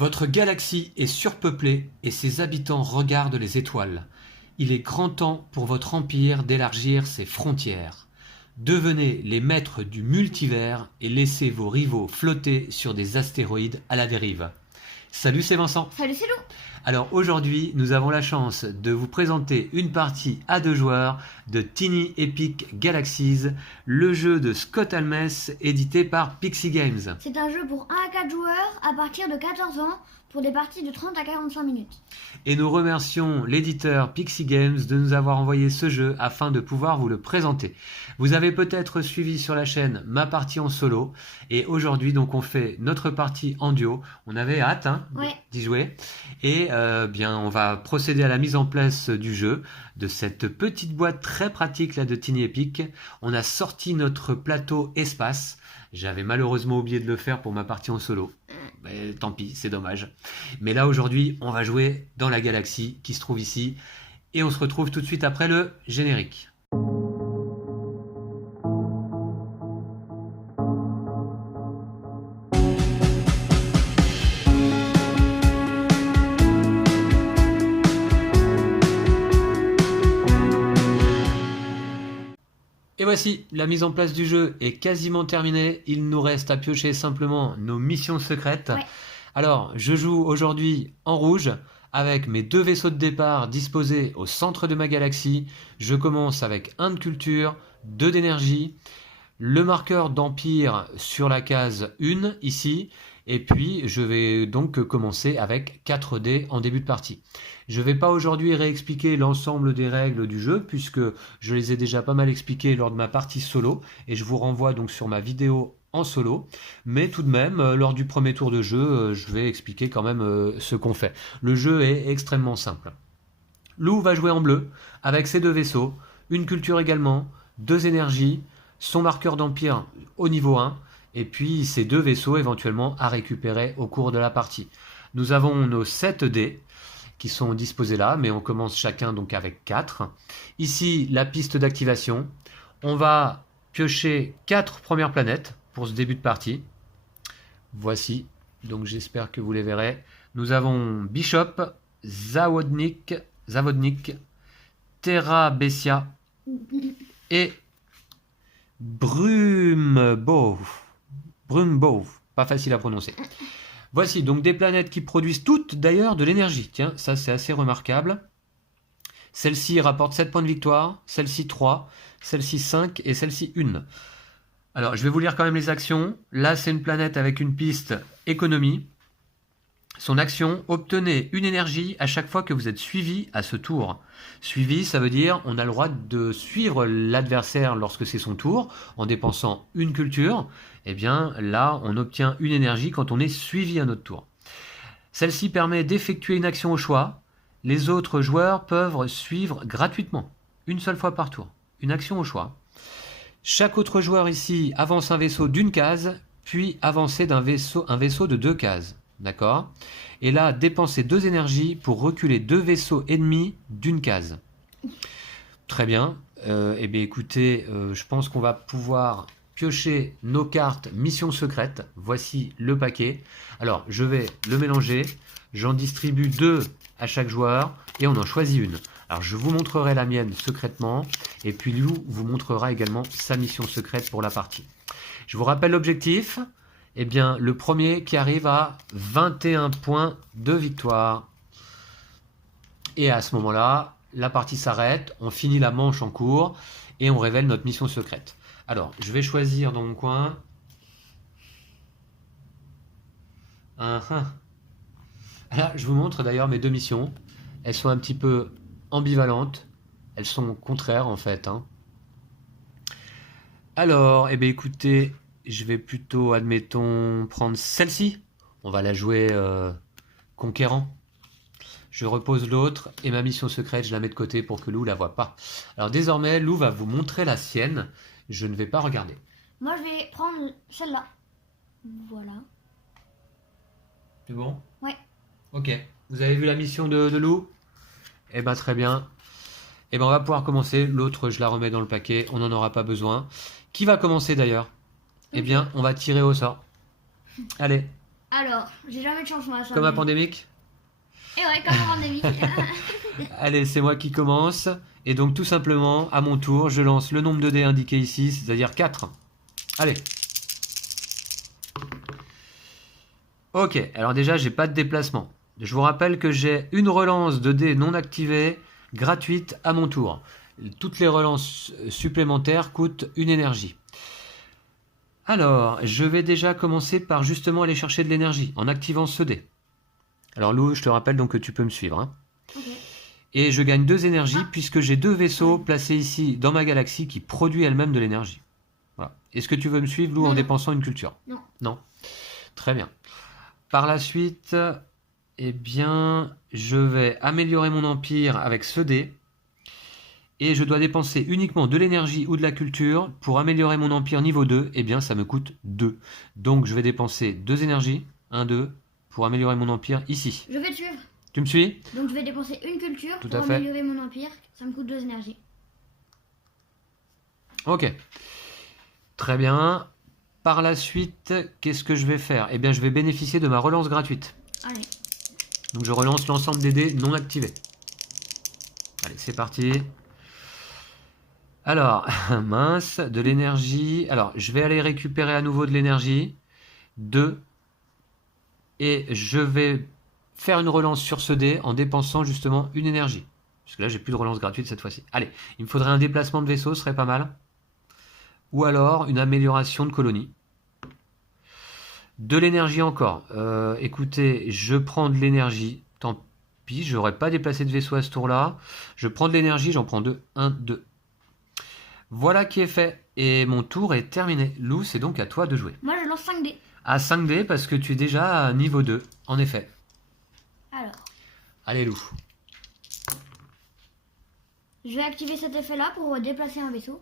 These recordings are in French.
Votre galaxie est surpeuplée et ses habitants regardent les étoiles. Il est grand temps pour votre empire d'élargir ses frontières. Devenez les maîtres du multivers et laissez vos rivaux flotter sur des astéroïdes à la dérive. Salut, c'est Vincent. Salut, c'est Lou. Alors aujourd'hui, nous avons la chance de vous présenter une partie à 2 joueurs de Tiny Epic Galaxies, le jeu de Scott Almes édité par Pixie Games. C'est un jeu pour 1 à 4 joueurs à partir de 14 ans pour des parties de 30 à 45 minutes. Et nous remercions l'éditeur Pixie Games de nous avoir envoyé ce jeu afin de pouvoir vous le présenter. Vous avez peut-être suivi sur la chaîne ma partie en solo et aujourd'hui donc on fait notre partie en duo. On avait hâte d'y jouer et bien on va procéder à la mise en place du jeu, de cette petite boîte très pratique là de Tiny Epic. On a sorti notre plateau espace. J'avais malheureusement oublié de le faire pour ma partie en solo. Mais tant pis, c'est dommage. Mais là aujourd'hui, on va jouer dans la galaxie qui se trouve ici. Et on se retrouve tout de suite après le générique. Et voici, la mise en place du jeu est quasiment terminée. Il nous reste à piocher simplement nos missions secrètes. Ouais. Alors, je joue aujourd'hui en rouge avec mes 2 vaisseaux de départ disposés au centre de ma galaxie. Je commence avec 1 de culture, 2 d'énergie, le marqueur d'empire sur la case 1 ici. Et puis, je vais donc commencer avec 4 dés en début de partie. Je ne vais pas aujourd'hui réexpliquer l'ensemble des règles du jeu, puisque je les ai déjà pas mal expliquées lors de ma partie solo, et je vous renvoie donc sur ma vidéo en solo. Mais tout de même, lors du premier tour de jeu, je vais expliquer quand même ce qu'on fait. Le jeu est extrêmement simple. Lou va jouer en bleu, avec ses 2 vaisseaux, une culture également, 2 énergies, son marqueur d'empire au niveau 1, et puis ces 2 vaisseaux éventuellement à récupérer au cours de la partie. Nous avons nos 7 dés qui sont disposés là, mais on commence chacun donc avec 4. Ici, la piste d'activation. On va piocher 4 premières planètes pour ce début de partie. Voici, donc j'espère que vous les verrez. Nous avons Bishop, Zavodnik, Terra Bessia et Brumbov, pas facile à prononcer. Voici donc des planètes qui produisent toutes d'ailleurs de l'énergie. Tiens, ça c'est assez remarquable. Celle-ci rapporte 7 points de victoire, celle-ci 3, celle-ci 5 et celle-ci 1. Alors je vais vous lire quand même les actions. Là c'est une planète avec une piste économie. Son action, obtenez une énergie à chaque fois que vous êtes suivi à ce tour. Suivi, ça veut dire on a le droit de suivre l'adversaire lorsque c'est son tour en dépensant une culture. Eh bien là, on obtient une énergie quand on est suivi à notre tour. Celle-ci permet d'effectuer une action au choix. Les autres joueurs peuvent suivre gratuitement, une seule fois par tour. Une action au choix. Chaque autre joueur ici avance un vaisseau d'une case, puis avancer un vaisseau de 2 cases. D'accord? Et là, dépenser 2 énergies pour reculer 2 vaisseaux ennemis d'une case. Très bien. Eh bien, écoutez, je pense qu'on va pouvoir piocher nos cartes mission secrète. Voici le paquet. Alors, je vais le mélanger. J'en distribue 2 à chaque joueur et on en choisit une. Alors, je vous montrerai la mienne secrètement et puis Lou vous montrera également sa mission secrète pour la partie. Je vous rappelle l'objectif. Eh bien, le premier qui arrive à 21 points de victoire. Et à ce moment-là, la partie s'arrête, on finit la manche en cours et on révèle notre mission secrète. Alors, je vais choisir dans mon coin. Là, je vous montre d'ailleurs mes 2 missions. Elles sont un petit peu ambivalentes. Elles sont contraires en fait. Alors, eh bien écoutez... Je vais plutôt, admettons, prendre celle-ci. On va la jouer conquérant. Je repose l'autre et ma mission secrète, je la mets de côté pour que Lou la voit pas. Alors désormais, Lou va vous montrer la sienne. Je ne vais pas regarder. Moi, je vais prendre celle-là. Voilà. C'est bon? Ouais. Ok. Vous avez vu la mission de Lou? Eh ben très bien. Eh ben on va pouvoir commencer. L'autre, je la remets dans le paquet. On n'en aura pas besoin. Qui va commencer d'ailleurs? Eh bien, on va tirer au sort. Allez, Alors, j'ai jamais de chance moi. Comme à Pandémique. Et ouais, comme à Pandémique. Allez, c'est moi qui commence. Et donc, tout simplement, à mon tour, je lance le nombre de dés indiqué ici, c'est-à-dire 4. Allez. Ok, alors déjà, j'ai pas de déplacement. Je vous rappelle que j'ai une relance de dés non activée, gratuite à mon tour. Toutes les relances supplémentaires coûtent une énergie. Alors, je vais déjà commencer par justement aller chercher de l'énergie, en activant ce dé. Alors Lou, je te rappelle donc que tu peux me suivre. Hein. Okay. Et je gagne 2 énergies puisque j'ai 2 vaisseaux placés ici dans ma galaxie qui produit elle-même de l'énergie. Voilà. Est-ce que tu veux me suivre, Lou, en dépensant une culture? Non. Non. Très bien. Par la suite, eh bien, je vais améliorer mon empire avec ce dé. Et je dois dépenser uniquement de l'énergie ou de la culture pour améliorer mon empire niveau 2. Eh bien, ça me coûte 2. Donc, je vais dépenser 2 énergies, 1, 2, pour améliorer mon empire ici. Je vais te suivre. Tu me suis? Donc je vais dépenser une culture Tout pour à fait. améliorer mon empire. Ça me coûte 2 énergies. Ok. Très bien. Par la suite, qu'est-ce que je vais faire? Eh bien, je vais bénéficier de ma relance gratuite. Allez. Donc je relance l'ensemble des dés non activés. Allez, c'est parti. Alors, mince, de l'énergie. Alors, je vais aller récupérer à nouveau de l'énergie. 2. Et je vais faire une relance sur ce dé en dépensant justement une énergie. Parce que là, j'ai plus de relance gratuite cette fois-ci. Allez, il me faudrait un déplacement de vaisseau, ce serait pas mal. Ou alors une amélioration de colonie. De l'énergie encore. Écoutez, je prends de l'énergie. Tant pis, je n'aurais pas déplacé de vaisseau à ce tour-là. Je prends de l'énergie, j'en prends 2. 1, 2. Voilà qui est fait. Et mon tour est terminé. Lou, c'est donc à toi de jouer. Moi, je lance 5 dés. À 5 dés parce que tu es déjà à niveau 2, en effet. Alors. Allez, Lou. Je vais activer cet effet-là pour déplacer un vaisseau.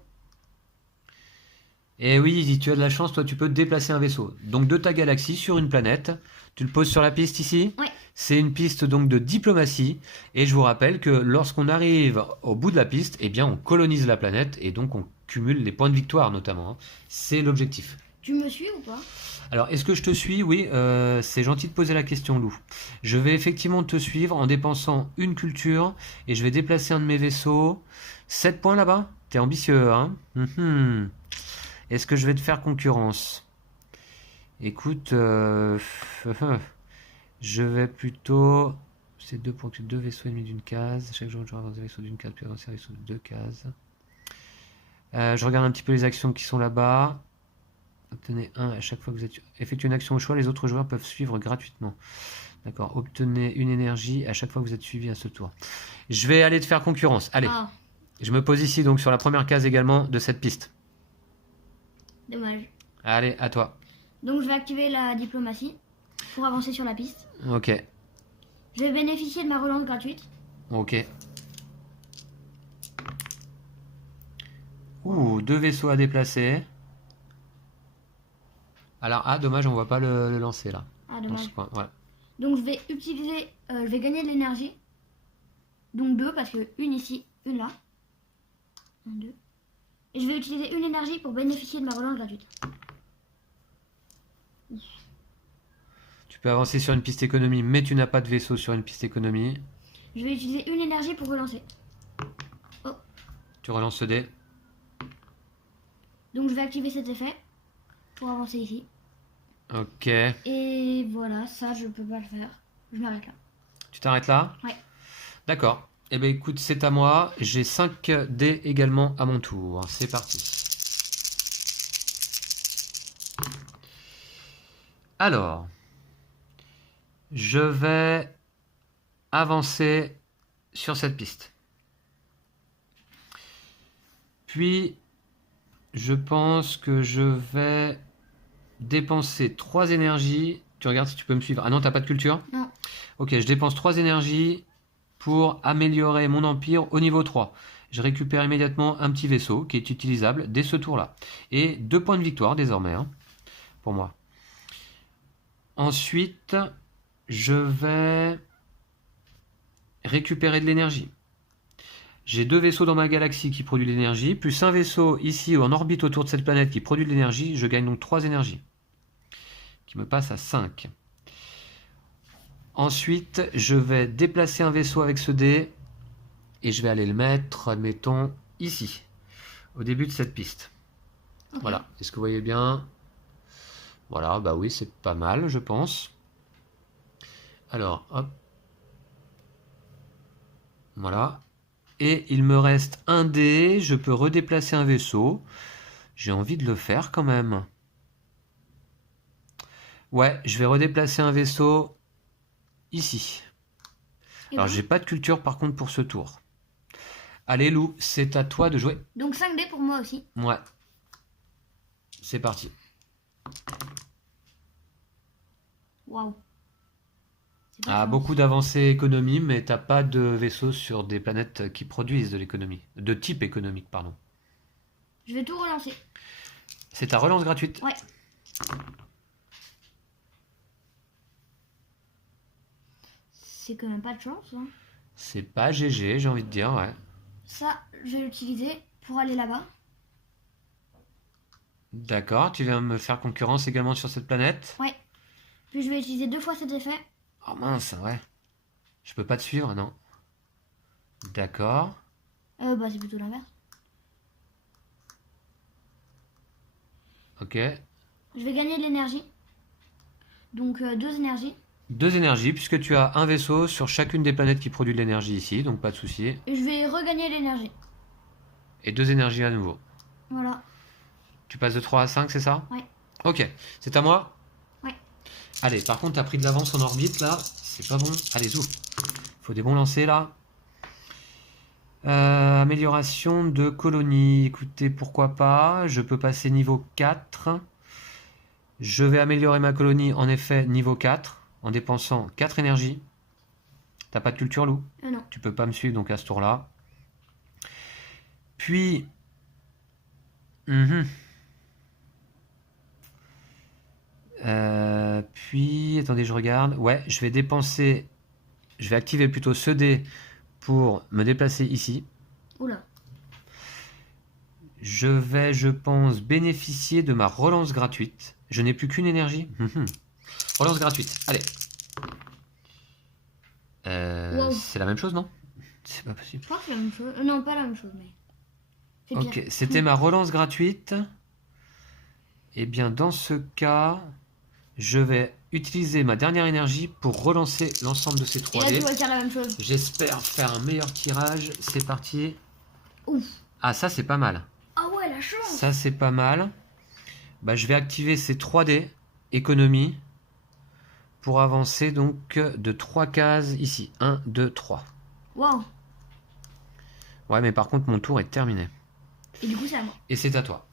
Et oui, si tu as de la chance, toi, tu peux déplacer un vaisseau. Donc, de ta galaxie sur une planète. Tu le poses sur la piste ici. Oui. C'est une piste donc de diplomatie. Et je vous rappelle que lorsqu'on arrive au bout de la piste, eh bien, on colonise la planète et donc on cumule les points de victoire notamment. Hein. C'est l'objectif. Tu me suis ou pas? Alors, est-ce que je te suis? Oui, c'est gentil de poser la question, Lou. Je vais effectivement te suivre en dépensant une culture et je vais déplacer un de mes vaisseaux. 7 points là-bas? T'es ambitieux, hein? Est-ce que je vais te faire concurrence? Écoute, je vais plutôt... C'est 2 pour 2 vaisseaux ennemis d'une case. Chaque jour, je vais avancer un vaisseau d'une case, puis avancer un vaisseau de 2 cases. Je regarde un petit peu les actions qui sont là-bas. Obtenez 1 à chaque fois que vous êtes... Effectuez une action au choix, les autres joueurs peuvent suivre gratuitement. D'accord, obtenez une énergie à chaque fois que vous êtes suivi à ce tour. Je vais aller te faire concurrence. Allez, Je me pose ici donc sur la première case également de cette piste. Dommage. Allez, à toi. Donc je vais activer la diplomatie pour avancer sur la piste. Ok. Je vais bénéficier de ma relance gratuite. Ok. Ouh, 2 vaisseaux à déplacer. Alors, dommage, on voit pas le lancer là. Dommage. Ouais. Donc je vais utiliser, je vais gagner de l'énergie. Donc 2 parce que une ici, une là. 1, 2. Et je vais utiliser une énergie pour bénéficier de ma relance gratuite. Tu peux avancer sur une piste économie, mais tu n'as pas de vaisseau sur une piste économie. Je vais utiliser une énergie pour relancer. Oh. Tu relances ce dé. Donc je vais activer cet effet pour avancer ici. Ok. Et voilà, ça je peux pas le faire. Je m'arrête là. Tu t'arrêtes là? Ouais. D'accord. Eh bien écoute, c'est à moi. J'ai 5 dés également à mon tour. C'est parti. Alors, je vais avancer sur cette piste. Puis, je pense que je vais dépenser 3 énergies. Tu regardes si tu peux me suivre. Ah non, t'as pas de culture? Non. Ok, je dépense 3 énergies pour améliorer mon empire au niveau 3. Je récupère immédiatement un petit vaisseau qui est utilisable dès ce tour-là. Et 2 points de victoire désormais, hein, pour moi. Ensuite, je vais récupérer de l'énergie. J'ai 2 vaisseaux dans ma galaxie qui produisent de l'énergie, plus un vaisseau ici en orbite autour de cette planète qui produit de l'énergie. Je gagne donc 3 énergies, qui me passent à 5. Ensuite, je vais déplacer un vaisseau avec ce dé et je vais aller le mettre, admettons, ici, au début de cette piste. Ok. Voilà, est-ce que vous voyez bien? Voilà, bah oui, c'est pas mal, je pense. Alors, hop. Voilà. Et il me reste un dé, je peux redéplacer un vaisseau. J'ai envie de le faire quand même. Ouais, je vais redéplacer un vaisseau ici. Et Alors, ben. j'ai pas de culture par contre pour ce tour. Allez Lou, c'est à toi de jouer. Donc 5 dés pour moi aussi. Ouais. C'est parti. Waouh. C'est pas Ah, fort. beaucoup d'avancées économie, mais t'as pas de vaisseaux sur des planètes qui produisent de l'économie. De type économique, pardon. Je vais tout relancer. C'est ta relance gratuite. Ouais. C'est quand même pas de chance. Hein. C'est pas GG, j'ai envie de dire, ouais. Ça, je vais l'utiliser pour aller là-bas. D'accord, tu viens me faire concurrence également sur cette planète. Ouais. Puis je vais utiliser 2 fois cet effet. Oh mince, ouais. Je peux pas te suivre, non. D'accord. Bah c'est plutôt l'inverse. Ok. Je vais gagner de l'énergie. Donc 2 énergies. 2 énergies, puisque tu as un vaisseau sur chacune des planètes qui produit de l'énergie ici, donc pas de souci. Et je vais regagner l'énergie. Et 2 énergies à nouveau. Voilà. Tu passes de 3 à 5, c'est ça? Ouais. Ok. C'est à moi? Ouais. Allez, par contre, t'as pris de l'avance en orbite, là. C'est pas bon. Allez, zou. Faut des bons lancers, là. Amélioration de colonie. Écoutez, pourquoi pas. Je peux passer niveau 4. Je vais améliorer ma colonie, en effet, niveau 4, en dépensant 4 énergies. T'as pas de culture, Lou? Non. Tu peux pas me suivre, donc à ce tour-là. Puis... puis, attendez, je regarde. Ouais, je vais dépenser... Je vais activer plutôt ce dé pour me déplacer ici. Oula. Je vais, je pense, bénéficier de ma relance gratuite. Je n'ai plus qu'une énergie. Relance gratuite. Allez. Wow. C'est la même chose, non? C'est pas possible. Je crois que c'est la même chose. Non, pas la même chose, mais. C'est Ok, pire. c'était ma relance gratuite. Eh bien, dans ce cas, je vais utiliser ma dernière énergie pour relancer l'ensemble de ces Et 3 là, dés. tu vas faire la même chose. J'espère faire un meilleur tirage. C'est parti. Ouf. Ah, ça, c'est pas mal. Ah ouais, la chance. Ça, c'est pas mal. Bah, je vais activer ces 3 dés, économie, pour avancer donc de 3 cases ici. 1, 2, 3. Waouh. Ouais, mais par contre, mon tour est terminé. Et du coup, c'est à moi. Et c'est à toi.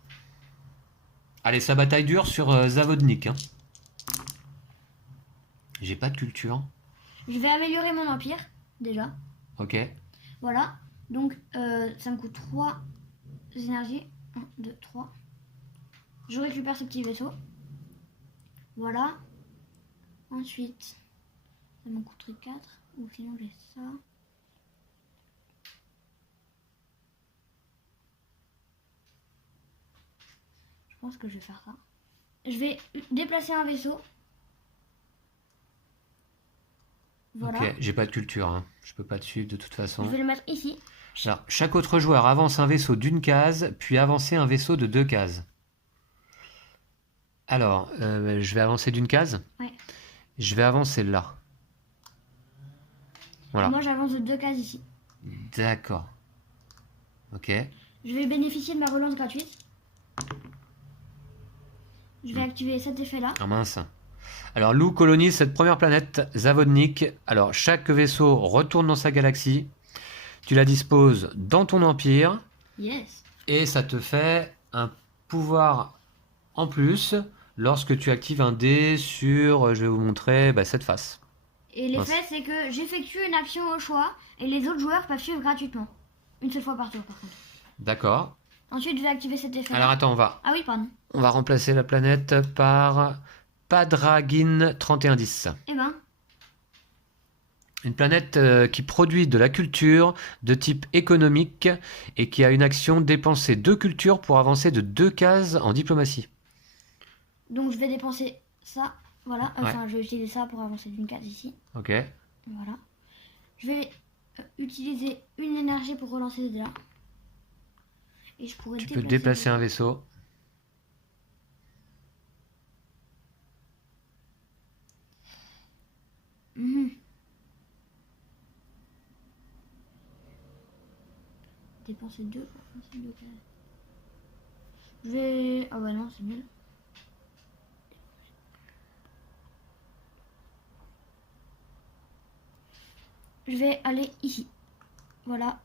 Allez, sa bataille dure sur Zavodnik. Hein. J'ai pas de culture. Je vais améliorer mon empire, déjà. Ok. Voilà. Donc, ça me coûte 3 énergies. 1, 2, 3. Je récupère ce petit vaisseau. Voilà. Ensuite, ça m'en coûterait 4. Ou sinon, j'ai ça. Je pense que je vais faire ça. Je vais déplacer un vaisseau. Voilà. Ok, j'ai pas de culture. Hein. Je peux pas te suivre de toute Je façon. vais le mettre ici. Alors, chaque autre joueur avance un vaisseau d'une case, puis avancer un vaisseau de 2 cases. Alors, je vais avancer d'une case. Ouais. Je vais avancer là. Voilà. Moi, j'avance de 2 cases ici. D'accord. Ok. Je vais bénéficier de ma relance gratuite. Je vais activer cet effet-là. Ah mince. Alors, Lou colonise cette première planète, Zavodnik. Alors, chaque vaisseau retourne dans sa galaxie. Tu la disposes dans ton empire. Yes. Et ça te fait un pouvoir en plus lorsque tu actives un dé sur, je vais vous montrer, cette face. Et l'effet, c'est que j'effectue une action au choix et les autres joueurs peuvent suivre gratuitement. Une seule fois par tour, par contre. D'accord. Ensuite, je vais activer cet effet. Alors attends, Ah oui, pardon. on va remplacer la planète par Padragin 3110. Eh ben, Une planète qui produit de la culture de type économique et qui a une action dépenser 2 cultures pour avancer de 2 cases en diplomatie. donc je vais dépenser ça Voilà, Ouais. enfin, je vais utiliser ça pour avancer d'une case ici. Ok. Voilà. Je vais utiliser une énergie pour relancer ce dé-là. Et je pourrais Tu peux déplacer un le- vaisseau. Mhm. Dépenser 2 pour avancer 2 cases. Je vais... Ah ouais, non, c'est nul. Je vais aller ici. Voilà.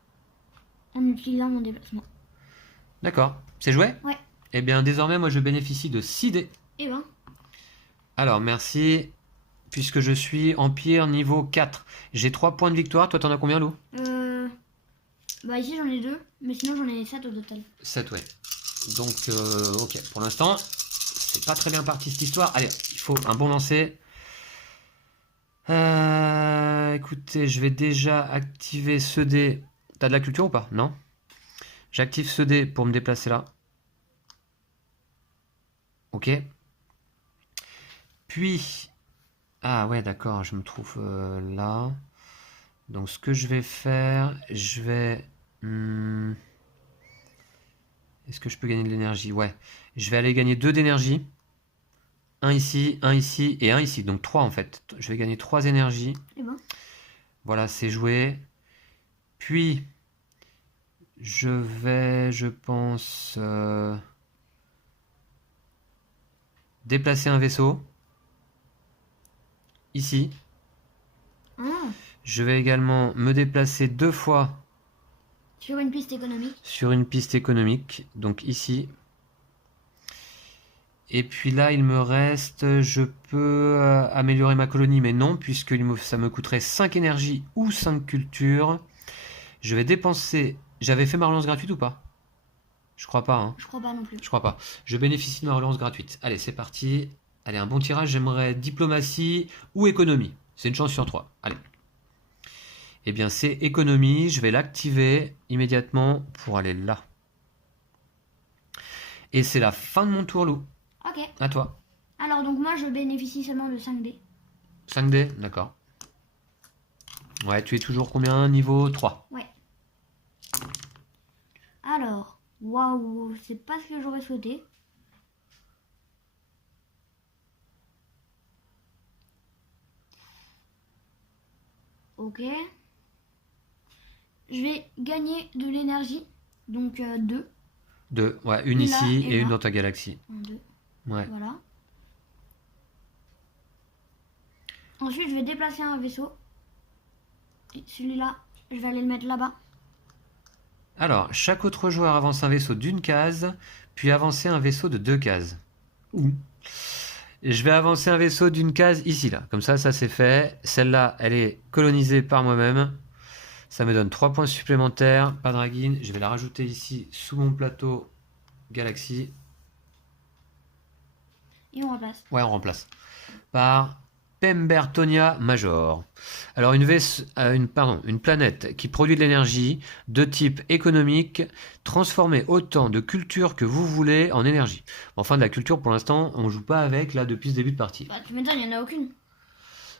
En utilisant mon déplacement. D'accord. C'est joué? Ouais. Eh bien, désormais, moi, je bénéficie de 6 dés. Et ben, Alors, merci. Puisque je suis Empire niveau 4. J'ai 3 points de victoire. Toi, t'en as combien, Lou? bah ici j'en ai 2, mais sinon j'en ai 7 au total. 7, ouais. Donc, ok. Pour l'instant, c'est pas très bien parti cette histoire. Allez, il faut un bon lancer. Écoutez, je vais déjà activer ce dé. T'as de la culture ou pas? Non? J'active ce dé pour me déplacer là. Ok. Puis... Ah ouais, d'accord, je me trouve là. Donc ce que je vais faire, je vais... Est-ce que je peux gagner de l'énergie? Ouais. Je vais aller gagner 2 d'énergie. Un ici et un ici. Donc 3 en fait. Je vais gagner 3 énergies. Et ben, Voilà, c'est joué. Puis, je vais, je pense, déplacer un vaisseau. Ici. ah, Je vais également me déplacer 2 fois sur une piste économique. sur une piste économique. Donc ici. Et puis là, il me reste, je peux améliorer ma colonie, mais non, puisque ça me coûterait 5 énergies ou 5 cultures. Je vais dépenser... J'avais fait ma relance gratuite ou pas? Je crois pas, hein. Je crois pas non plus. Je crois pas. Je bénéficie de ma relance gratuite. Allez, c'est parti. Allez, un bon tirage, j'aimerais diplomatie ou économie. C'est une chance sur 3. Allez. Eh bien, c'est économie. Je vais l'activer immédiatement pour aller là. Et c'est la fin de mon tour, Lou. Ok. À toi. Alors donc moi je bénéficie seulement de 5 dés. 5 dés, d'accord. Ouais, tu es toujours combien? Niveau 3. Ouais. Alors, waouh, c'est pas ce que j'aurais souhaité. Ok. Je vais gagner de l'énergie. Donc 2. 2. Ouais, une Une là ici et et une là. dans ta galaxie. 2. Ouais. Voilà. Ensuite, je vais déplacer un vaisseau. Et celui-là, je vais aller le mettre là-bas. Alors, chaque autre joueur avance un vaisseau d'une case, puis avancer un vaisseau de 2 cases. Ouh. Je vais avancer un vaisseau d'une case ici, là. Comme ça c'est fait. Celle-là, elle est colonisée par moi-même. Ça me donne 3 points supplémentaires. Pas draguine. Je vais la rajouter ici, sous mon plateau Galaxie. Et on remplace. Ouais, on remplace. Par Pembertonia Major. Alors, une planète qui produit de l'énergie de type économique, transformez autant de culture que vous voulez en énergie. Enfin, de la culture, pour l'instant, on joue pas avec, là, depuis ce début de partie. Bah, tu m'étonnes, il n'y en a aucune.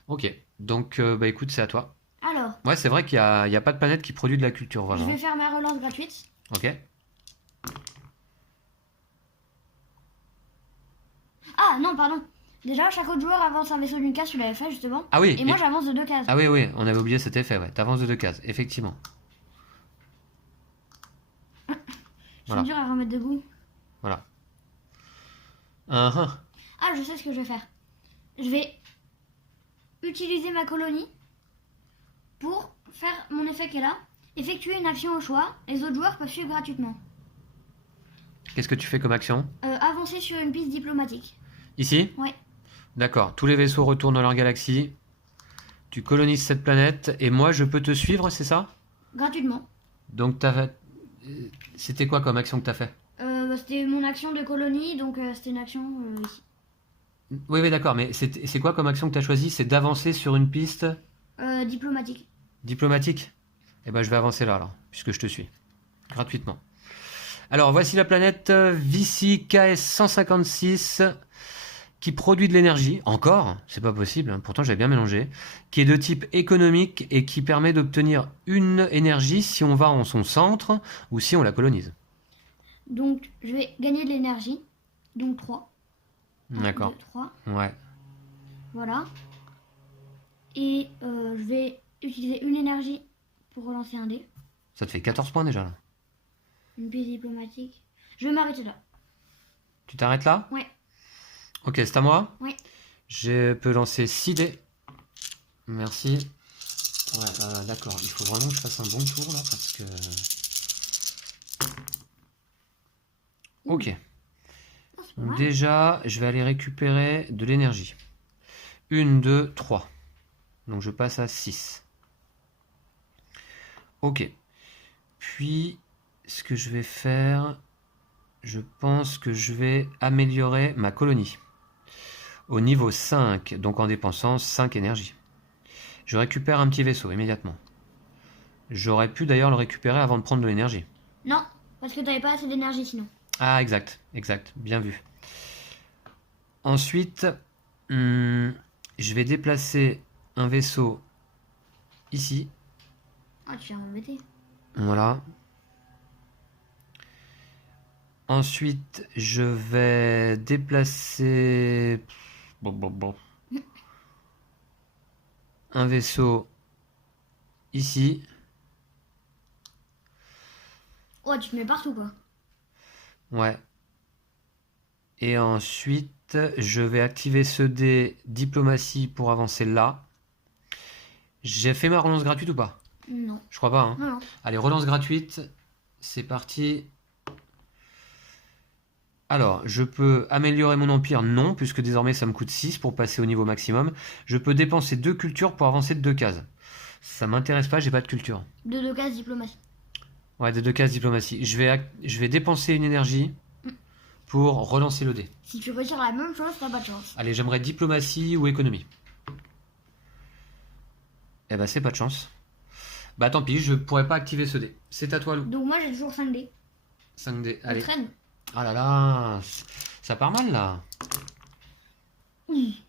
Ok, donc, bah écoute, c'est à toi. Alors, Ouais, c'est vrai qu'il y a pas de planète qui produit de la culture, je vraiment. vais faire ma relance gratuite. Ok. Ah non, pardon. Déjà, chaque autre joueur avance un vaisseau d'une case, tu l'avais fait justement. Ah oui. Et moi, j'avance de 2 cases. Ah oui, oui, on avait oublié cet effet, ouais. T'avances de 2 cases, effectivement. C'est Voilà. dur à remettre debout. Voilà. Ah, je sais ce que je vais faire. Je vais utiliser ma colonie pour faire mon effet qui est là. Effectuer une action au choix. Les autres joueurs peuvent suivre gratuitement. Qu'est-ce que tu fais comme action? Avancer sur une piste diplomatique. Ici? Ouais. D'accord, tous les vaisseaux retournent dans leur galaxie. Tu colonises cette planète et moi je peux te suivre, c'est ça? Gratuitement. Donc c'était quoi comme action que t'as fait? Bah, c'était mon action de colonie, donc c'était une action ici. Oui, d'accord, mais c'est quoi comme action que t'as choisi? C'est d'avancer sur une piste Diplomatique. diplomatique? Eh ben je vais avancer là alors, puisque je te suis. Gratuitement. Alors voici la planète Vici KS 156. qui produit de l'énergie, encore, c'est pas possible, hein, pourtant j'avais bien mélangé, qui est de type économique et qui permet d'obtenir une énergie si on va en son centre ou si on la colonise. Donc, je vais gagner de l'énergie. Donc 3. D'accord. 2, 3. Ouais. Voilà. Et je vais utiliser une énergie pour relancer un dé. Ça te fait 14 points déjà là. Une pièce diplomatique. Je vais m'arrêter là. Tu t'arrêtes là? Ouais. Ok, c'est à moi? Ouais. Je peux lancer 6 dés. Merci. Ouais, d'accord. Il faut vraiment que je fasse un bon tour là parce que... Ok. Oh, c'est pas mal. Déjà, je vais aller récupérer de l'énergie. 1, 2, 3. Donc je passe à 6. Ok. Puis, ce que je vais faire, je pense que je vais améliorer ma colonie. Au niveau 5, donc en dépensant 5 énergies. Je récupère un petit vaisseau immédiatement. J'aurais pu d'ailleurs le récupérer avant de prendre de l'énergie. Non, parce que t'avais pas assez d'énergie sinon. Ah, exact, exact, bien vu. Ensuite, je vais déplacer un vaisseau ici. Ah, tu viens m'embêter. Voilà. Ensuite, je vais déplacer un vaisseau ici. Oh, tu te mets partout quoi. Ouais. Et ensuite, je vais activer ce dé diplomatie pour avancer là. J'ai fait ma relance gratuite ou pas? Non. Je crois pas, hein. Non, non. Allez, relance gratuite. C'est parti. Alors, je peux améliorer mon empire? Non, puisque désormais ça me coûte 6 pour passer au niveau maximum. Je peux dépenser 2 cultures pour avancer de 2 cases. Ça m'intéresse pas, j'ai pas de culture. De 2 cases diplomatie. Ouais, de 2 cases diplomatie. Je vais dépenser une énergie pour relancer le dé. Si tu retires la même chose, t'as pas de chance. Allez, j'aimerais diplomatie ou économie. Eh ben, c'est pas de chance. Bah tant pis, je pourrais pas activer ce dé. C'est à toi, Lou. Donc moi j'ai toujours 5 dés. 5 dés, Je allez. traîne. Ah là là, ça part mal là. Oui.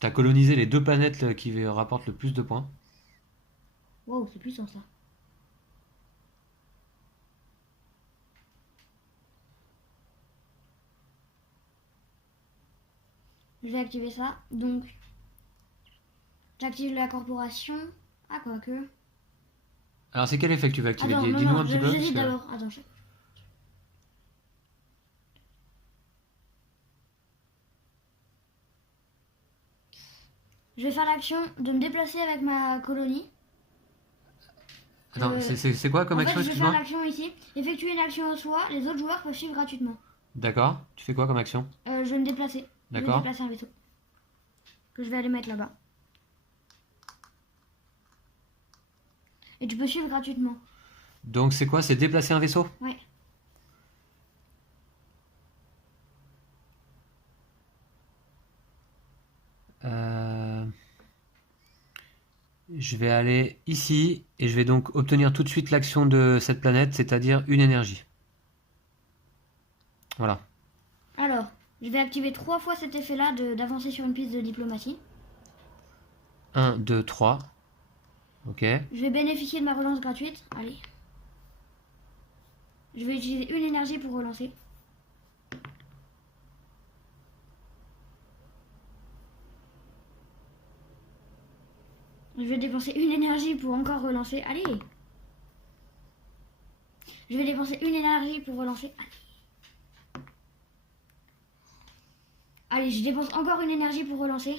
T'as colonisé les 2 planètes qui rapportent le plus de points. Wow, c'est puissant ça. Je vais activer ça. Donc, j'active la corporation. Ah, quoique. Alors c'est quel effet que tu veux activer? Attends, Dis-nous un petit peu. je parce dis que- d'abord. Attends, je vais faire l'action de me déplacer avec ma colonie. Attends, c'est quoi comme En action, fait, je vais faire excuse-moi? l'action ici. Effectuer une action au soi, les autres joueurs peuvent suivre gratuitement. D'accord. Tu fais quoi comme action? Je vais me déplacer. Je vais D'accord. déplacer un vaisseau. Que je vais aller mettre là-bas. Et tu peux suivre gratuitement. Donc c'est quoi? C'est déplacer un vaisseau? Ouais. Je vais aller ici et je vais donc obtenir tout de suite l'action de cette planète, c'est-à-dire une énergie. Voilà. Alors, je vais activer 3 fois cet effet-là d'avancer sur une piste de diplomatie. 1, 2, 3. Ok. Je vais bénéficier de ma relance gratuite. Allez. Je vais utiliser une énergie pour relancer. Je vais dépenser une énergie pour encore relancer. Allez. Je vais dépenser une énergie pour relancer. Allez. Allez, je dépense encore une énergie pour relancer.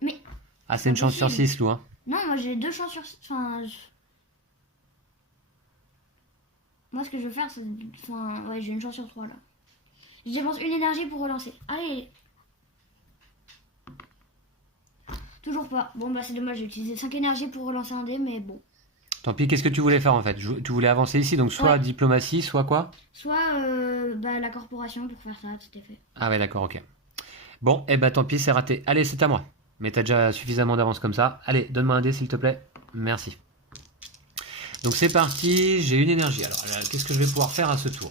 Mais Ah, c'est une chance sur possible. 6, Lou. Hein. non, moi j'ai 2 chances sur... Enfin... Moi ce que je veux faire c'est... Enfin, ouais, j'ai une chance sur 3 là. Je dépense une énergie pour relancer. Allez. Toujours pas. Bon bah c'est dommage, j'ai utilisé 5 énergies pour relancer un dé, mais bon. Tant pis, qu'est-ce que tu voulais faire en fait? Tu voulais avancer ici, donc soit Ouais. diplomatie, soit quoi? Soit la corporation pour faire ça, c'était fait. Ah ouais, d'accord, ok. Bon, eh ben tant pis, c'est raté. Allez, c'est à moi. Mais t'as déjà suffisamment d'avance comme ça. Allez, donne-moi un dé s'il te plaît. Merci. Donc c'est parti, j'ai une énergie. Alors, qu'est-ce que je vais pouvoir faire à ce tour?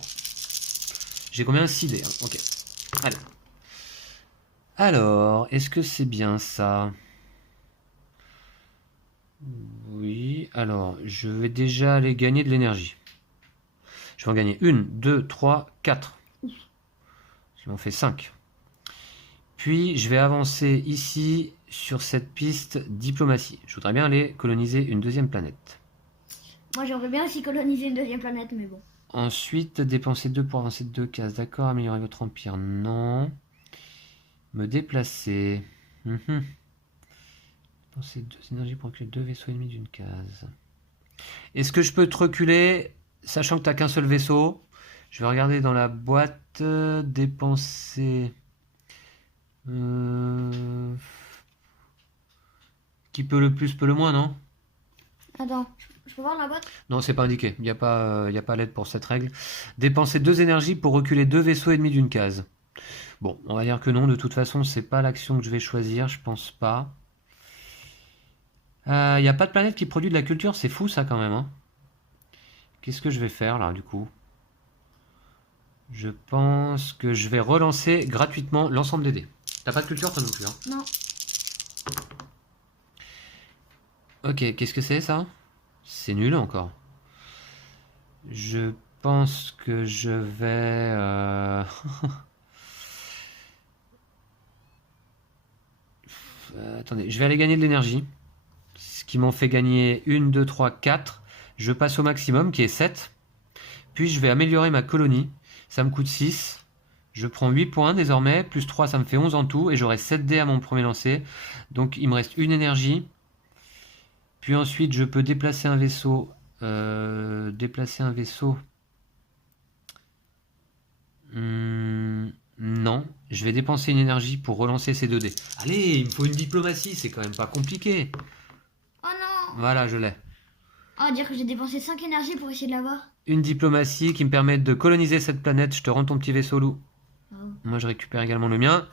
J'ai combien? 6 dés, hein. Ok. Allez. Alors, est-ce que c'est bien ça? Oui, alors, je vais déjà aller gagner de l'énergie. Je vais en gagner 1, 2, 3, 4. Je m'en fais 5. Puis, je vais avancer ici sur cette piste diplomatie. Je voudrais bien aller coloniser une deuxième planète. Moi, j'aimerais bien aussi coloniser une deuxième planète, mais bon. Ensuite, dépenser 2 pour avancer de 2 cases. D'accord, améliorer votre empire. Non. Me déplacer. Dépenser 2 énergies pour reculer 2 vaisseaux ennemis d'une case. Est-ce que je peux te reculer, sachant que tu n'as qu'un seul vaisseau? Je vais regarder dans la boîte. Dépenser. Qui peut le plus, peut le moins, non? Attends, je peux voir la boîte? Non, c'est pas indiqué. Il n'y a pas l'aide pour cette règle. Dépenser 2 énergies pour reculer 2 vaisseaux ennemis d'une case. Bon, on va dire que non. De toute façon, c'est pas l'action que je vais choisir. Je pense pas. Il n'y a pas de planète qui produit de la culture. C'est fou, ça, quand même. Hein. Qu'est-ce que je vais faire, là, du coup? Je pense que je vais relancer gratuitement l'ensemble des dés. T'as pas de culture, toi non plus, hein? Non. Ok, qu'est-ce que c'est, ça? C'est nul, encore. Je pense que je vais... attendez, je vais aller gagner de l'énergie. Ce qui m'en fait gagner 1, 2, 3, 4. Je passe au maximum, qui est 7. Puis je vais améliorer ma colonie. Ça me coûte 6. Je prends 8 points désormais. Plus 3, ça me fait 11 en tout. Et j'aurai 7 dés à mon premier lancer. Donc il me reste une énergie. Puis ensuite, je peux déplacer un vaisseau. Non, je vais dépenser une énergie pour relancer ces 2 dés. Allez, il me faut une diplomatie, c'est quand même pas compliqué. Oh non! Voilà, je l'ai. Oh, dire que j'ai dépensé 5 énergies pour essayer de l'avoir. Une diplomatie qui me permet de coloniser cette planète. Je te rends ton petit vaisseau, loup. Oh. Moi, je récupère également le mien.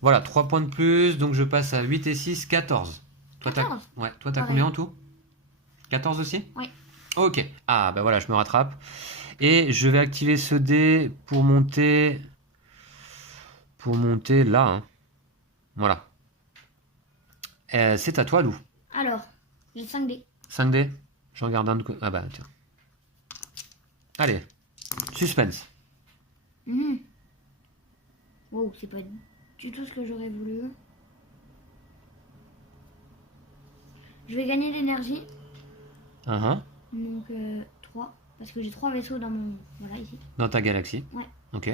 Voilà, 3 points de plus, donc je passe à 8 et 6, 14. Toi, 14? Ouais, toi, t'as Pareil. combien en tout? 14 aussi? Oui. Ok. Ah, bah voilà, je me rattrape. Et je vais activer ce dé pour monter... là. Hein. Voilà. C'est à toi, loup. Alors, j'ai 5 dés. 5 dés. J'en garde un de côté. Ah bah, tiens. Allez. Suspense. Wow, c'est pas du tout ce que j'aurais voulu. Je vais gagner l'énergie. Donc 3. Parce que j'ai 3 vaisseaux dans mon... Voilà, ici. Dans ta galaxie. Ouais. Ok.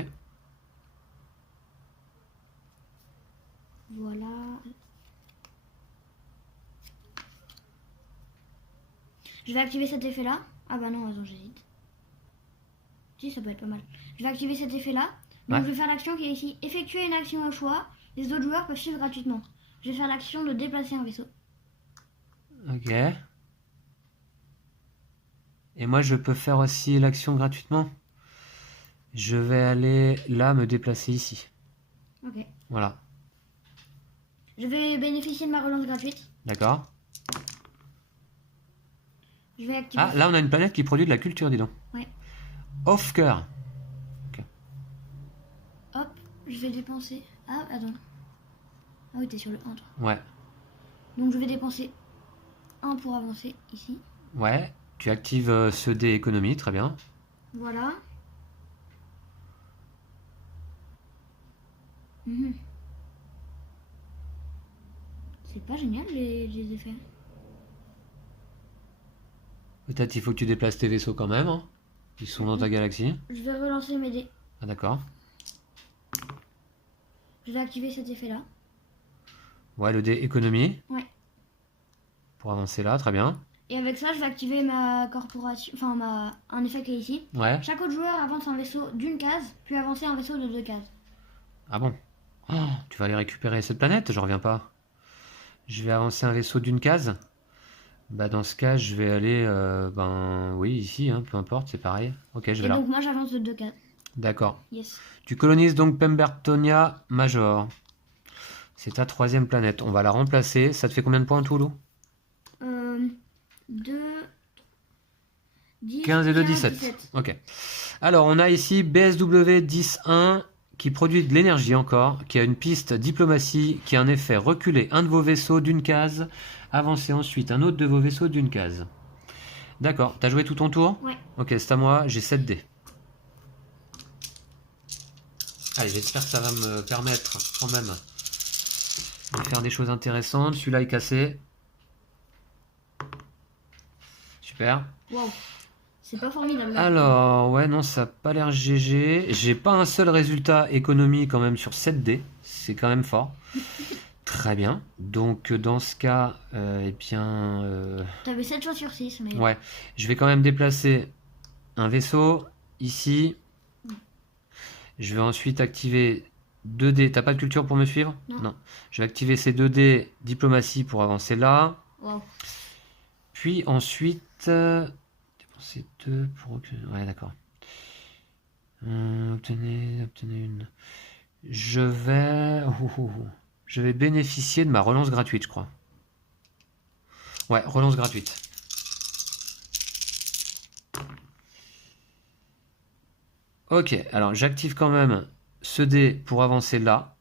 Voilà. Je vais activer cet effet-là. Ah bah non, attends, j'hésite. Si, ça peut être pas mal. Je vais activer cet effet-là. Donc je vais faire l'action qui est ici. Effectuer une action au choix. Les autres joueurs peuvent suivre gratuitement. Je vais faire l'action de déplacer un vaisseau. Ok. Et moi, je peux faire aussi l'action gratuitement. Je vais aller là, me déplacer ici. Ok. Voilà. Je vais bénéficier de ma relance gratuite. D'accord. Je vais activer... Ah, là, on a une planète qui produit de la culture, dis donc. Ouais. Off-cœur. Hop, je vais dépenser... Ah, attends. Ah oui, t'es sur le 1, toi. Ouais. Donc je vais dépenser 1 pour avancer ici. Ouais. Tu actives ce dé économie, très bien. Voilà. C'est pas génial les effets. Peut-être il faut que tu déplaces tes vaisseaux quand même. Hein. Ils sont dans ta galaxie. Je vais relancer mes dés. Ah d'accord. Je vais activer cet effet-là. Ouais, le dé économie. Ouais. Pour avancer là, très bien. Et avec ça, je vais activer ma corporation... Enfin, un effet qui est ici. Ouais. Chaque autre joueur avance un vaisseau d'une case, puis avancer un vaisseau de 2 cases. Ah bon? Oh, tu vas aller récupérer cette planète? Je reviens pas. Je vais avancer un vaisseau d'une case? Bah dans ce cas, je vais aller... oui, ici, hein, peu importe, c'est pareil. Ok, je vais Et là. donc moi, j'avance de 2 cases. D'accord. Yes. Tu colonises donc Pembertonia Major. C'est ta 3e planète. On va la remplacer. Ça te fait combien de points en tout, Lou? 2... 10, 15 et 2, 17. Ok. Alors, on a ici BSW 10.1 qui produit de l'énergie encore, qui a une piste diplomatie, qui a un effet reculer un de vos vaisseaux d'une case, avancer ensuite un autre de vos vaisseaux d'une case. D'accord, t'as joué tout ton tour? Ouais. Ok, c'est à moi, j'ai 7 dés. Allez, j'espère que ça va me permettre quand même de faire des choses intéressantes. Celui-là est cassé. Super. Waouh. C'est pas formidable. Là. Alors, ouais, non, ça n'a pas l'air GG. J'ai pas un seul résultat économie quand même sur 7 dés. C'est quand même fort. Très bien. Donc, dans ce cas, eh bien... T'avais 7 choix sur 6. Mais... Ouais, je vais quand même déplacer un vaisseau ici. Je vais ensuite activer 2 dés. T'as pas de culture pour me suivre? Non. Je vais activer ces 2 dés diplomatie pour avancer là. Waouh. Puis ensuite... dépenser 2 pour... Ouais, d'accord. Obtenez une... Je vais bénéficier de ma relance gratuite, je crois. Ouais, relance gratuite. Ok, alors j'active quand même ce dé pour avancer là.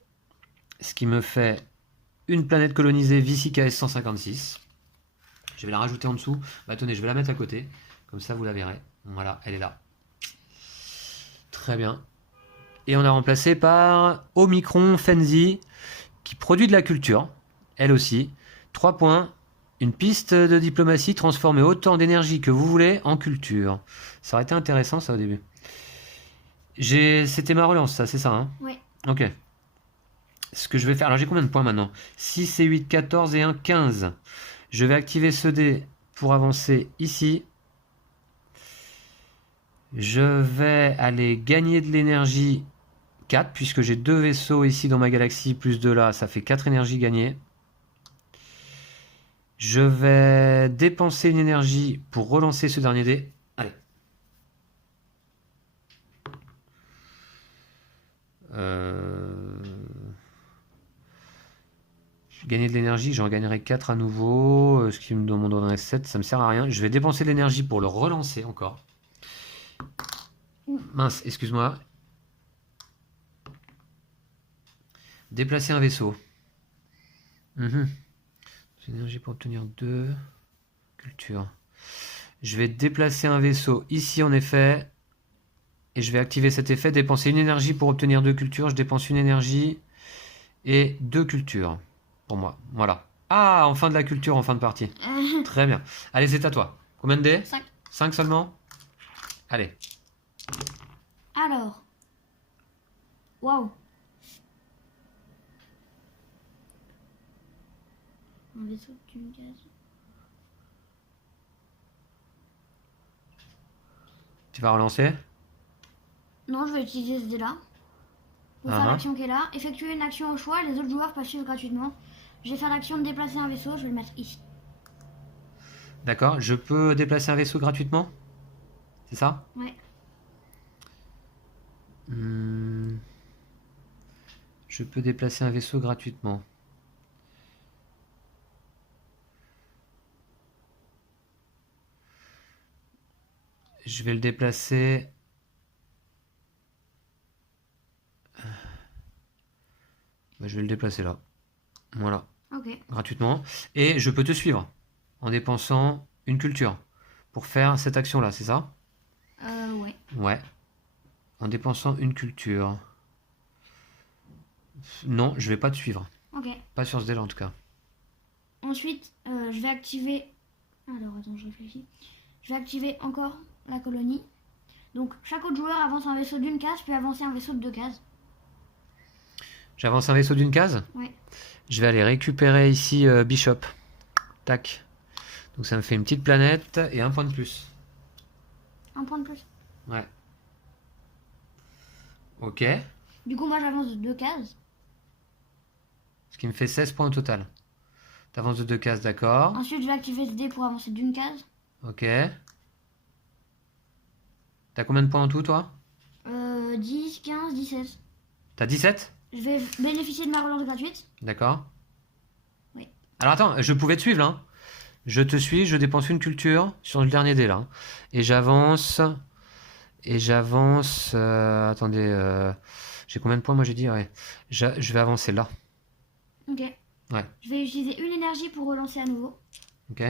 Ce qui me fait une planète colonisée VCKS 156. Je vais la rajouter en dessous. Bah tenez, je vais la mettre à côté. Comme ça, vous la verrez. Voilà, elle est là. Très bien. Et on a remplacé par Omicron Fenzi, qui produit de la culture. Elle aussi. 3 points. Une piste de diplomatie transformer autant d'énergie que vous voulez en culture. Ça aurait été intéressant ça au début. C'était ma relance, ça, c'est ça, hein? Ouais. Ok. Ce que je vais faire... Alors j'ai combien de points maintenant? 6 et 8, 14 et 1, 15. Je vais activer ce dé pour avancer ici. Je vais aller gagner de l'énergie 4, puisque j'ai 2 vaisseaux ici dans ma galaxie, plus 2 là, ça fait 4 énergies gagnées. Je vais dépenser une énergie pour relancer ce dernier dé. Allez. Gagner de l'énergie, j'en gagnerai 4 à nouveau, ce qui me donnerait 7, ça me sert à rien. Je vais dépenser de l'énergie pour le relancer encore. Mince, excuse-moi. Déplacer un vaisseau. Énergie pour obtenir 2 culture. Je vais déplacer un vaisseau ici en effet. Et je vais activer cet effet, dépenser une énergie pour obtenir 2 cultures. Je dépense une énergie et 2 cultures. Pour moi, voilà. Ah, enfin de la culture en fin de partie. Très bien. Allez, c'est à toi. Combien de dés? 5. 5 seulement? Allez. Alors. Waouh. Un vaisseau d'une case. Tu vas relancer? Non, je vais utiliser ce dé-là. Pour faire l'action qui est là. Effectuer une action au choix, les autres joueurs peuvent suivre gratuitement. Je vais faire l'action de déplacer un vaisseau, je vais le mettre ici. D'accord, je peux déplacer un vaisseau gratuitement? C'est ça? Ouais. Je peux déplacer un vaisseau gratuitement. Je vais le déplacer... Je vais le déplacer là. Voilà. Ok. Gratuitement. Et je peux te suivre en dépensant une culture pour faire cette action-là, c'est ça? Ouais. Ouais. En dépensant une culture. Non, je vais pas te suivre. Ok. Pas sur ce dé-là en tout cas. Ensuite, je vais activer... Alors, attends, je réfléchis. Je vais activer encore la colonie. Donc, chaque autre joueur avance un vaisseau d'une case, puis avancer un vaisseau de 2 cases. J'avance un vaisseau d'une case? Ouais. Je vais aller récupérer ici Bishop. Tac. Donc ça me fait une petite planète et un point de plus. Un point de plus. Ouais. Ok. Du coup, moi, j'avance de 2 cases. Ce qui me fait 16 points au total. T'avances de 2 cases, d'accord. Ensuite, je vais activer ce dé pour avancer d'une case. Ok. T'as combien de points en tout, toi? 10, 15, 17. T'as 17? Je vais bénéficier de ma relance gratuite. D'accord. Oui. Alors attends, je pouvais te suivre là. Je te suis, je dépense une culture sur le dernier dé là. Et j'avance. Attendez. J'ai combien de points, moi j'ai dit? Ouais. Je vais avancer là. Ok. Ouais. Je vais utiliser une énergie pour relancer à nouveau. Ok.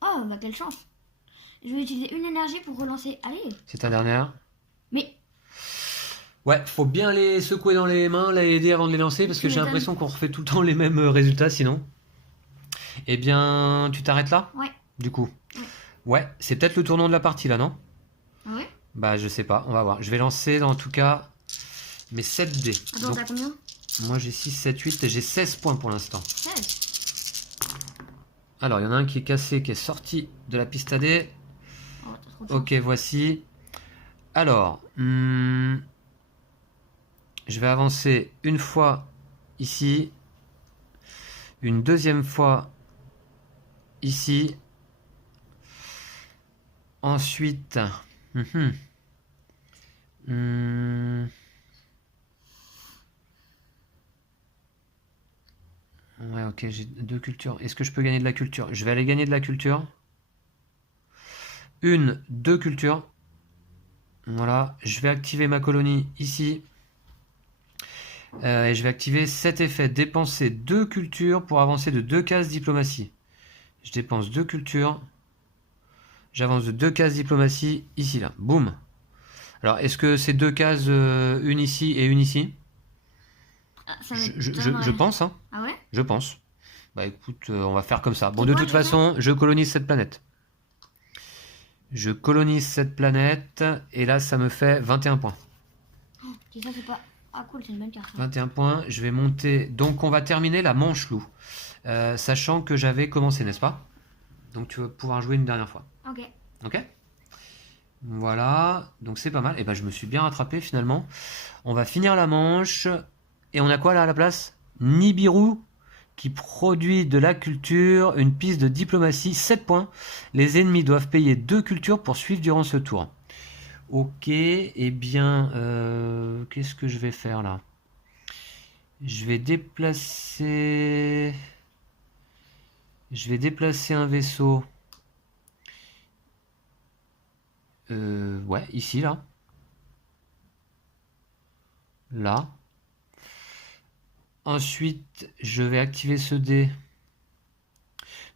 Oh, bah quelle chance. Je vais utiliser une énergie pour relancer. Allez. C'est ta dernière. Mais Ouais, faut bien les secouer dans les mains, les aider avant de les lancer, parce que j'ai l'impression qu'on refait tout le temps les mêmes résultats sinon. Eh bien, tu t'arrêtes là? ouais. Du coup. Ouais, c'est peut-être le tournant de la partie là, non? Ah ouais. Bah, je sais pas, on va voir. Je vais lancer en tout cas mes 7 dés. Attends, Donc, t'as combien? moi j'ai 6, 7, 8 et j'ai 16 points pour l'instant. 16. Alors, il y en a un qui est cassé, qui est sorti de la piste à dés. Oh, t'as trop de chance. Ok, voici. Alors, je vais avancer une fois ici, une deuxième fois ici, ensuite, ouais, ok, j'ai 2 cultures. Est-ce que je peux gagner de la culture? Je vais aller gagner de la culture. 1, 2 cultures. Voilà, je vais activer ma colonie ici. Et je vais activer cet effet, dépenser 2 cultures pour avancer de 2 cases diplomatie. Je dépense 2 cultures. J'avance de 2 cases diplomatie, ici, là. Boum. Alors, est-ce que c'est 2 cases, une ici et une ici? Ah, ça Je pense, hein. Ah ouais? Je pense. Bah écoute, on va faire comme ça. Bon, C'est de quoi, toute déjà? façon, je colonise cette planète. Je colonise cette planète, et là, ça me fait 21 points. Oh, si ça, c'est pas. Ah, cool, c'est une bonne carte. ça. 21 points, je vais monter. Donc, on va terminer la manche loup. Sachant que j'avais commencé, n'est-ce pas? Donc, tu vas pouvoir jouer une dernière fois. Ok. Ok? Voilà, donc c'est pas mal. Et ben, je me suis bien rattrapé finalement. On va finir la manche. Et on a quoi là à la place? Nibiru qui produit de la culture, une piste de diplomatie, 7 points. Les ennemis doivent payer 2 cultures pour suivre durant ce tour. Ok, eh bien, qu'est-ce que je vais faire là? Je vais déplacer un vaisseau. Ouais, ici, là. Là. Ensuite, je vais activer ce dé.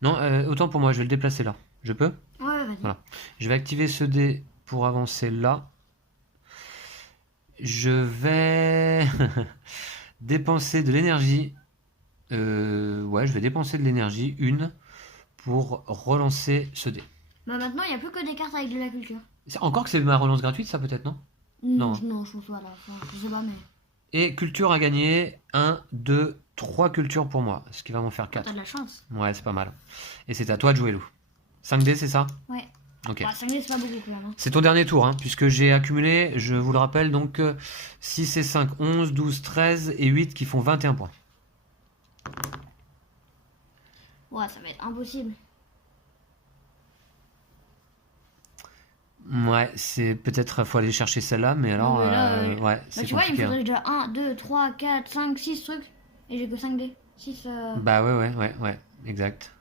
Non, autant pour moi, je vais le déplacer là. Je peux? Ouais, vas-y. Voilà. Je vais activer ce dé pour avancer là. Je vais dépenser de l'énergie. Ouais, je vais dépenser de l'énergie, une, pour relancer ce dé. Bah maintenant, il n'y a plus que des cartes avec de la culture. Encore que c'est ma relance gratuite, ça peut-être, non? Non. Non, je pense pas là. Je sais pas, mais. Et culture à gagner, 1, 2, 3 cultures pour moi, ce qui va m'en faire 4. T'as de la chance. Ouais, c'est pas mal. Et c'est à toi de jouer, Lou. 5D, c'est ça? Ouais. Ok. Bah, 5 c'est pas beaucoup quand même. Hein. C'est ton dernier tour, hein, puisque j'ai accumulé, je vous le rappelle, donc 6 et 5, 11, 12, 13 et 8 qui font 21 points. Ouais, ça va être impossible. Ouais, c'est peut-être, faut aller chercher celle-là, mais alors, Non, mais là, ouais, Bah, c'est tu vois, il me compliqué. faudrait déjà 1, 2, 3, 4, 5, 6 trucs. Et j'ai que 5 dés. 6. Bah ouais, exact.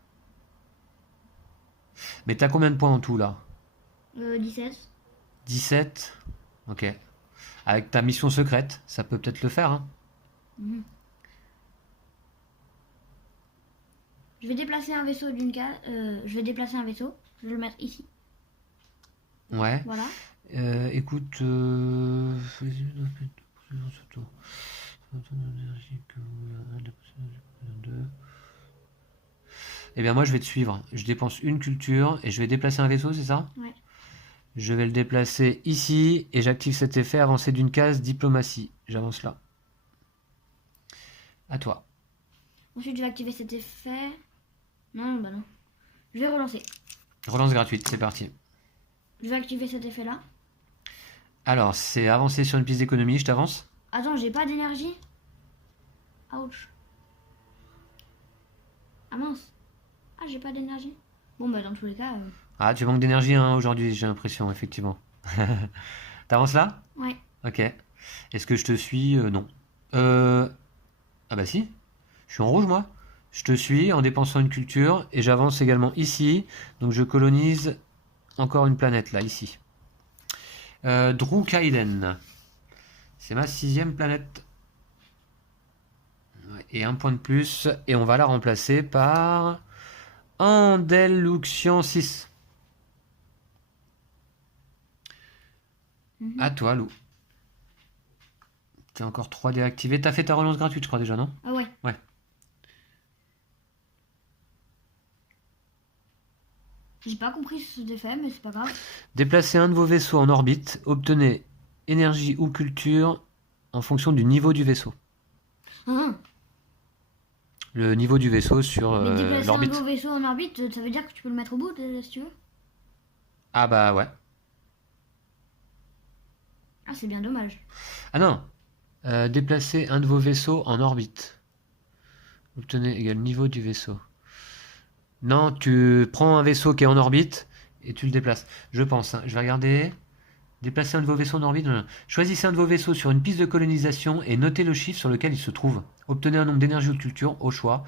Mais t'as combien de points en tout, là? 17. 17? Ok. Avec ta mission secrète, ça peut peut-être le faire, hein. Mhm. Je vais déplacer un vaisseau d'une case. Je vais déplacer un vaisseau. Je vais le mettre ici. Ouais. Voilà. Écoute, eh bien moi je vais te suivre. Je dépense une culture et je vais déplacer un vaisseau, c'est ça? Ouais. Je vais le déplacer ici et j'active cet effet avancer d'une case diplomatie. J'avance là. À toi. Ensuite, je vais activer cet effet. Non, bah non. Je vais relancer. Relance gratuite, c'est parti. Je vais activer cet effet-là. Alors, c'est avancer sur une piste d'économie, je t'avance. Attends, j'ai pas d'énergie. Ouch. Ah mince. Ah, j'ai pas d'énergie. Bon, bah dans tous les cas. Ah, tu manques d'énergie hein, aujourd'hui, j'ai l'impression, effectivement. T'avances là? Ouais. Ok. Est-ce que je te suis? Non. Ah bah si. Je suis en rouge, moi. Je te suis en dépensant une culture et j'avance également ici. Donc je colonise encore une planète, là, ici. Drou Kaiden. C'est ma 6e planète. Ouais, et un point de plus. Et on va la remplacer par Andaluxian 6. À toi, Lou. T'es encore 3D activé. T'as fait ta relance gratuite, je crois déjà, non? Ah ouais. Ouais. J'ai pas compris ce défait, mais c'est pas grave. Déplacez un de vos vaisseaux en orbite. Obtenez énergie ou culture en fonction du niveau du vaisseau. Ah, Le niveau du vaisseau sur mais déplacer un l'orbite. nouveau vaisseau en orbite, ça veut dire que tu peux le mettre au bout, si tu veux. Ah bah ouais. Ah, c'est bien dommage. Ah non. Déplacez un de vos vaisseaux en orbite. Obtenez égal niveau du vaisseau. Non, tu prends un vaisseau qui est en orbite et tu le déplaces. Je pense. Hein. Je vais regarder. Déplacer un de vos vaisseaux en orbite. Non. Choisissez un de vos vaisseaux sur une piste de colonisation et notez le chiffre sur lequel il se trouve. Obtenez un nombre d'énergie ou de culture au choix.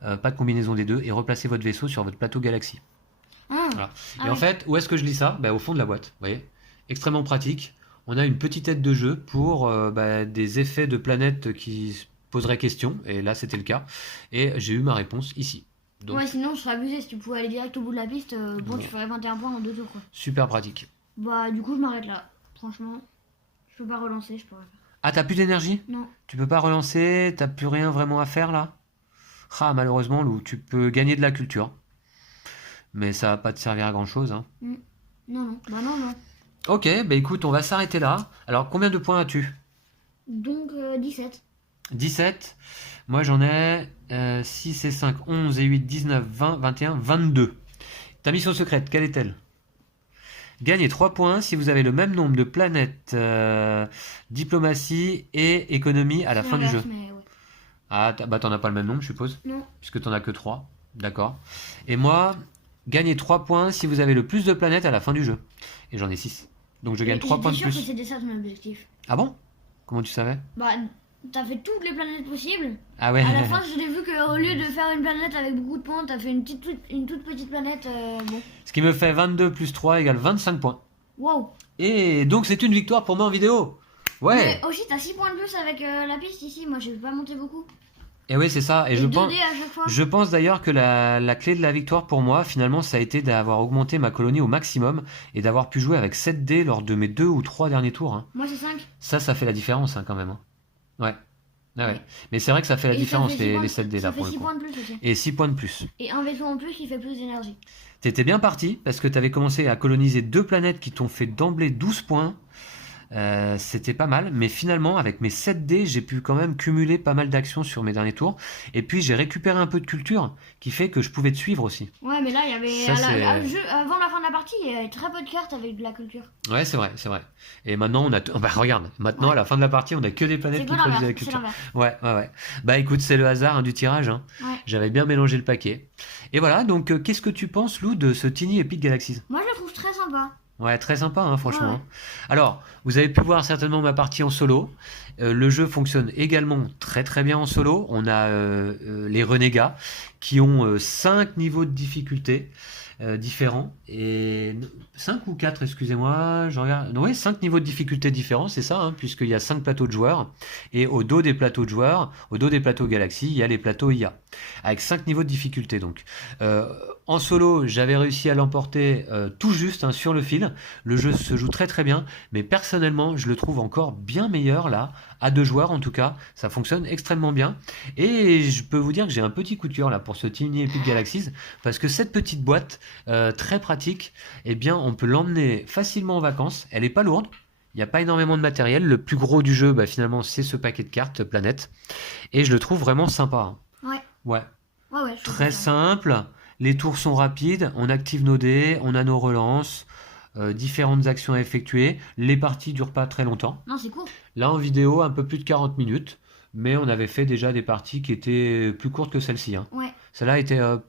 Pas de combinaison des deux. Et replacez votre vaisseau sur votre plateau galaxie. Ah, Voilà. ah Et en oui. fait, où est-ce que je lis ça? Au fond de la boîte. Vous voyez, extrêmement pratique. On a une petite aide de jeu pour des effets de planètes qui se poseraient question. Et là, c'était le cas. Et j'ai eu ma réponse ici. Donc, Ouais, sinon, je serais abusé si tu pouvais aller direct au bout de la piste. Bon, Non. tu ferais 21 points en 2 tours, quoi. super pratique. Bah, du coup, je m'arrête là. Franchement, je peux pas relancer, je pourrais faire. Ah, t'as plus d'énergie? Non. Tu peux pas relancer? T'as plus rien vraiment à faire là? Ah, malheureusement, Lou, tu peux gagner de la culture. Mais ça va pas te servir à grand chose. Hein. Non, non. Bah, non, non. Ok, écoute, on va s'arrêter là. Alors, combien de points as-tu? Donc, 17. 17. Moi, j'en ai 6 et 5, 11 et 8, 19, 20, 21, 22. Ta mission secrète, quelle est-elle? Gagnez 3 points si vous avez le même nombre de planètes, diplomatie et économie à la C'est fin du jeu. l'inverse, mais ouais. Ah, t'en as pas le même nombre, je suppose? Non. Puisque t'en as que 3. D'accord. Et moi, gagnez 3 points si vous avez le plus de planètes à la fin du jeu. Et j'en ai 6. Donc je gagne 3 points de J'étais sûr plus. que c'était ça ton objectif. Ah bon? Comment tu savais? Bah, t'as fait toutes les planètes possibles. Ah ouais. À la fin, je l'ai vu qu'au lieu de faire une planète avec beaucoup de points, t'as fait une toute petite planète. Bon. Ce qui me fait 22 plus 3 égale 25 points. Waouh. Et donc c'est une victoire pour moi en vidéo. Ouais. Mais aussi, t'as 6 points de plus avec la piste ici. Moi, j'ai pas monté beaucoup. Et oui, c'est ça. Et Et je 2D pense, à chaque fois. je pense d'ailleurs que la clé de la victoire pour moi, finalement, ça a été d'avoir augmenté ma colonie au maximum et d'avoir pu jouer avec 7 dés lors de mes 2 ou 3 derniers tours. Hein. Moi, c'est 5. Ça fait la différence hein, quand même. Hein. Ouais. Ah ouais. Ouais. Mais c'est vrai que ça fait la Et différence, ça fait 6 points les de- 7 dés là Ça fait pour le 6 coup. points de plus aussi. Et 6 points de plus. Et un vaisseau en plus qui fait plus d'énergie. T'étais bien parti parce que t'avais commencé à coloniser 2 planètes qui t'ont fait d'emblée 12 points. C'était pas mal, mais finalement avec mes 7 dés j'ai pu quand même cumuler pas mal d'actions sur mes derniers tours et puis j'ai récupéré un peu de culture qui fait que je pouvais te suivre aussi. Ouais, mais là, il y avait. Ça, c'est- Avant la fin de la partie, il y avait très peu de cartes avec de la culture. Ouais, c'est vrai, c'est vrai. Et maintenant on a regarde, maintenant à la fin de la partie on a que des C'est planètes que qui produisent de la l'inverse. C'est culture. l'inverse. Ouais. Bah écoute, c'est le hasard hein, du tirage. Hein. Ouais. J'avais bien mélangé le paquet. Et voilà, donc qu'est-ce que tu penses Lou de ce Tiny Epic Galaxies? Moi, je le trouve très sympa. Ouais, très sympa, hein, franchement. Ouais. Hein. Alors, vous avez pu voir certainement ma partie en solo. Le jeu fonctionne également très très bien en solo. On a les renégats qui ont 5 niveaux de difficulté différents. Et 5 ou 4, excusez-moi, je regarde. Oui, 5 niveaux de difficulté différents, c'est ça, hein, puisqu'il y a 5 plateaux de joueurs. Et au dos des plateaux de joueurs, au dos des plateaux Galaxy, il y a les plateaux IA. Avec 5 niveaux de difficulté, donc. En solo, j'avais réussi à l'emporter tout juste hein, sur le fil. Le jeu se joue très très bien, mais personnellement, je le trouve encore bien meilleur là, à 2 joueurs en tout cas. Ça fonctionne extrêmement bien. Et je peux vous dire que j'ai un petit coup de cœur là pour ce Tiny Epic Galaxies, parce que cette petite boîte très pratique, eh bien, on peut l'emmener facilement en vacances. Elle est pas lourde. Il n'y a pas énormément de matériel. Le plus gros du jeu, finalement, c'est ce paquet de cartes planète. Et je le trouve vraiment sympa. Hein. Ouais. Ouais. Ouais, je trouve Très ça. simple. Les tours sont rapides, on active nos dés, on a nos relances, différentes actions à effectuer. Les parties durent pas très longtemps. Non, c'est court. Là en vidéo, un peu plus de 40 minutes, mais on avait fait déjà des parties qui étaient plus courtes que celle-ci. Hein. Ouais. Celle-là était un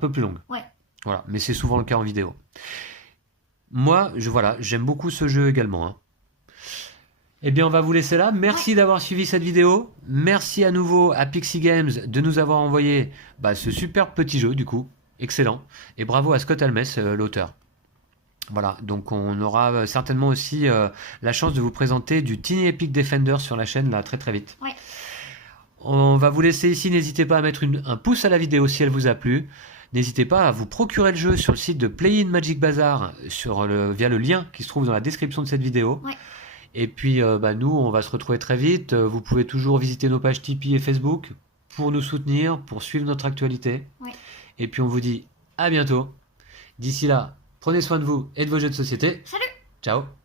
peu plus longue. Ouais. Voilà, mais c'est souvent le cas en vidéo. Moi, j'aime beaucoup ce jeu également. Hein. Eh bien, on va vous laisser là. Merci d'avoir suivi cette vidéo. Merci à nouveau à Pixie Games de nous avoir envoyé ce superbe petit jeu, du coup. Excellent. Et bravo à Scott Almes, l'auteur. Voilà, donc on aura certainement aussi la chance de vous présenter du Tiny Epic Defender sur la chaîne là très très vite. Ouais. On va vous laisser ici, n'hésitez pas à mettre un pouce à la vidéo si elle vous a plu. N'hésitez pas à vous procurer le jeu sur le site de Play in Magic Bazaar via le lien qui se trouve dans la description de cette vidéo. Ouais. Et puis nous, on va se retrouver très vite. Vous pouvez toujours visiter nos pages Tipeee et Facebook pour nous soutenir, pour suivre notre actualité. Ouais. Et puis on vous dit à bientôt. D'ici là, prenez soin de vous et de vos jeux de société. Salut! Ciao!